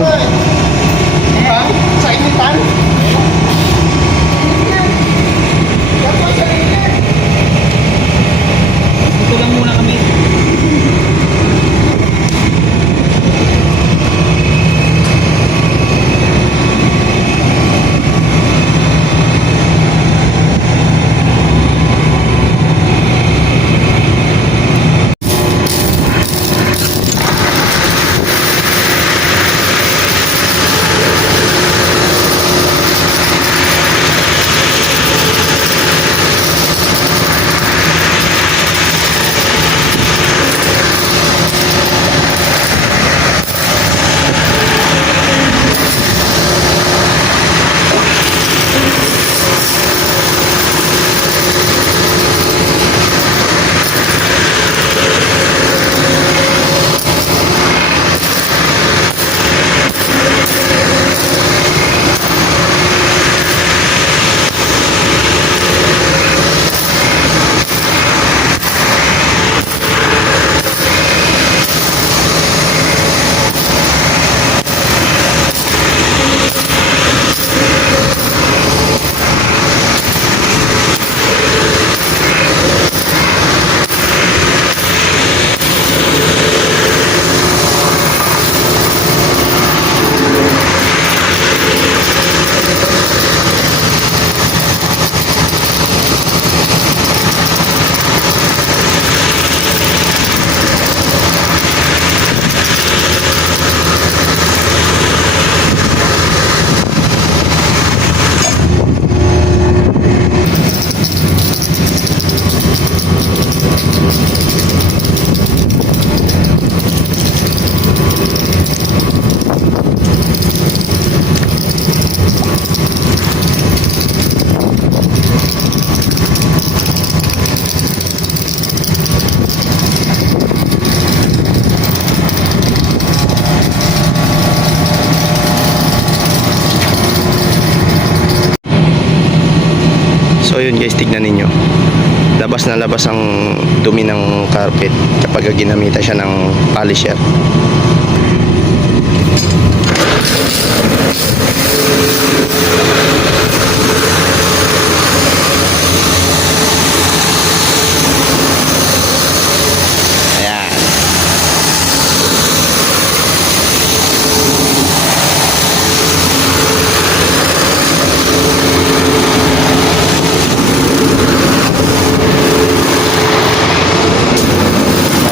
matibang. Sa initan? Ito lang muna kami. So yun guys, tignan ninyo. Labas na labas ang dumi ng carpet kapag ginamita siya ng polisher. Ayan.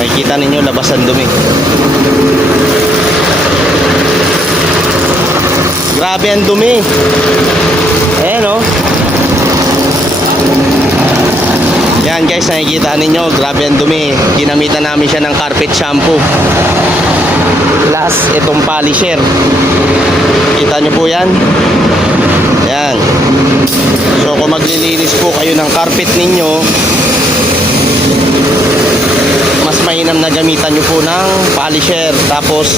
Nakikita ninyo labas ang dumi. Grabe ang dumi. Ayan o. Yan guys, nakikita ninyo, grabe ang dumi. Ginamitan namin siya ng carpet shampoo plus itong polisher. Kita nyo po yan. Yan. So kung maglilinis po kayo ng carpet ninyo, mas mainam na gamitan nyo po ng polisher tapos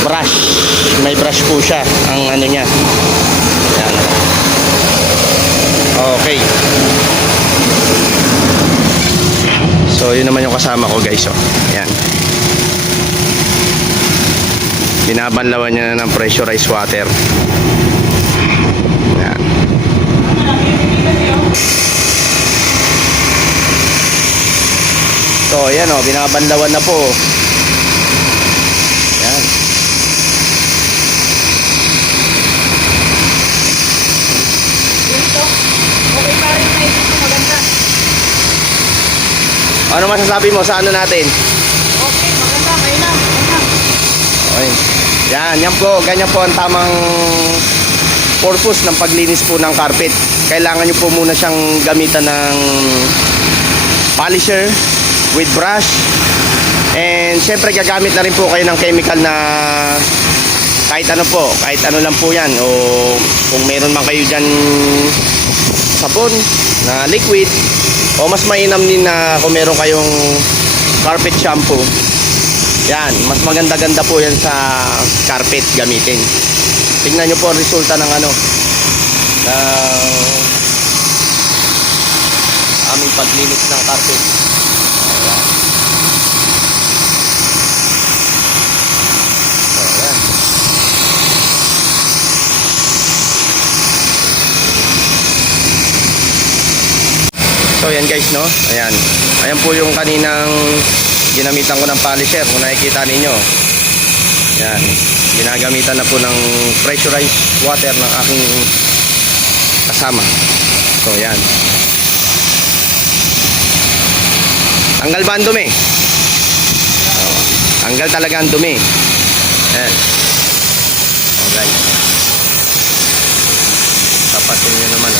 brush. May brush po siya ang ano niya. Yan. Okay. So yun naman yung kasama ko guys. Oh. Yan. Binabanlawan niya na ng pressurized water. Yan. So yan o, binabanlawan na po. Yan. Okay pa rin na ito maganda. Ano masasabi mo sa ano natin? Okay, maganda. Mainam. Okay. Yan po, ganyan po ang tamang purpose ng paglinis po ng carpet. Kailangan nyo po muna siyang gamitan ng polisher with brush. And syempre gagamit na rin po kayo ng chemical na kahit ano po, kahit ano lang po yan. O kung meron man kayo dyan sabon na liquid, o mas mainam din na kung meron kayong carpet shampoo. Yan, mas maganda-ganda po yan sa carpet gamitin. Tingnan nyo po ang resulta ng ano, aming paglinis ng carpet. Ayan. So, ayan. So yan guys, no? Ayan. Ayan po yung kaninang ginamitan ko ng polisher. Kung nakikita ninyo. Yan. Ginagamitan na po ng pressurized water ng aking kasama. So yan. Tanggal ba ang dumi? Oh, tanggal talaga ang dumi. Ayan. Okay. Tapatin nyo naman.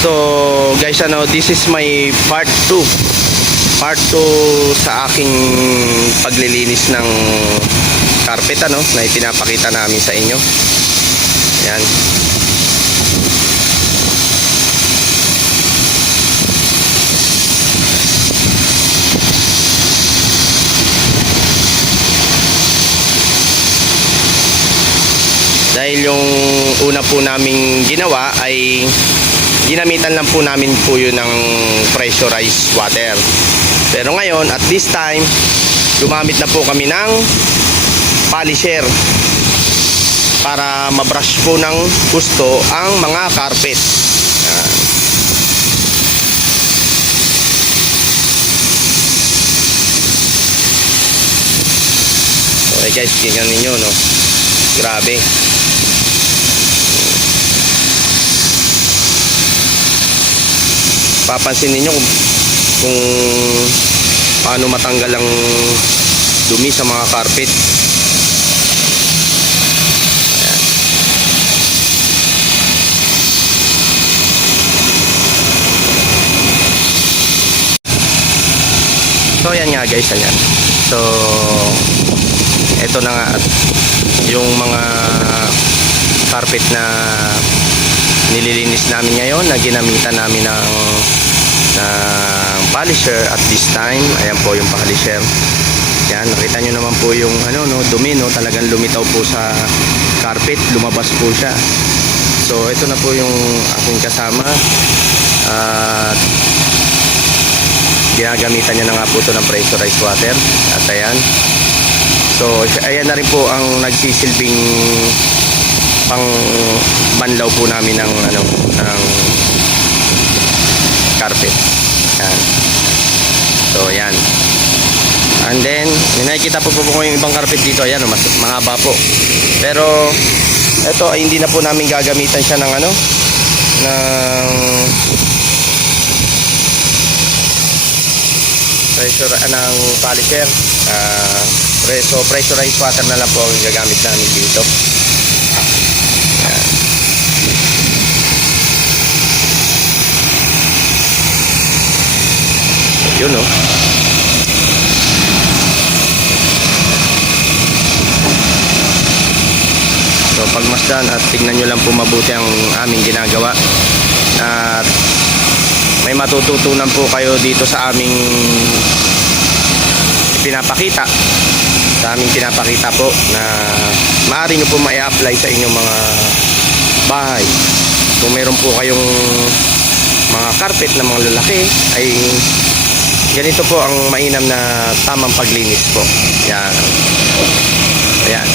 So guys, this is my part 2. Part 2 sa aking paglilinis ng carpet na ipinapakita namin sa inyo. Yan. Dahil yung una po naming ginawa ay ginamitan lang po namin po yun ng pressurized water. Pero ngayon, at this time, gumamit na po kami ng polisher para mabrush po ng gusto ang mga carpet. Yan. Okay guys, tingnan ninyo, no? Grabe. Papansin niyo kung paano matanggal ang dumi sa mga carpet. Ayan. So ayan nga guys, ayan. So ito na nga yung mga carpet na nililinis namin ngayon na ginamitan namin ng polisher at this time. Ayan po yung polisher. Yan, nakita nyo naman po yung dumi, talagang lumitaw po sa carpet, lumabas po siya. So ito na po yung aking kasama at ginagamitan niya na nga po ito ng pressurized water. At ayan, so ayan na rin po ang nagsisilbing pang banlaw po namin ng ng carpet. Yan. So yan. And then may nakikita po yung ibang carpet dito. Ayan, mas mahaba po. Pero ito ay hindi na po namin gagamitan siya ng ng ng polisher. So pressurized water na lang po ang gagamit namin dito. Yan. Yun, no? So pagmasdan at tignan nyo lang po mabuti ang aming ginagawa. At may matututunan po kayo dito sa aming pinapakita. Sa aming pinapakita po na maaari nyo po ma-apply sa inyong mga bahay. Kung meron po kayong mga carpet na mga lalaki, ay ganito po ang mainam na tamang paglinis po. Yan. Ayan.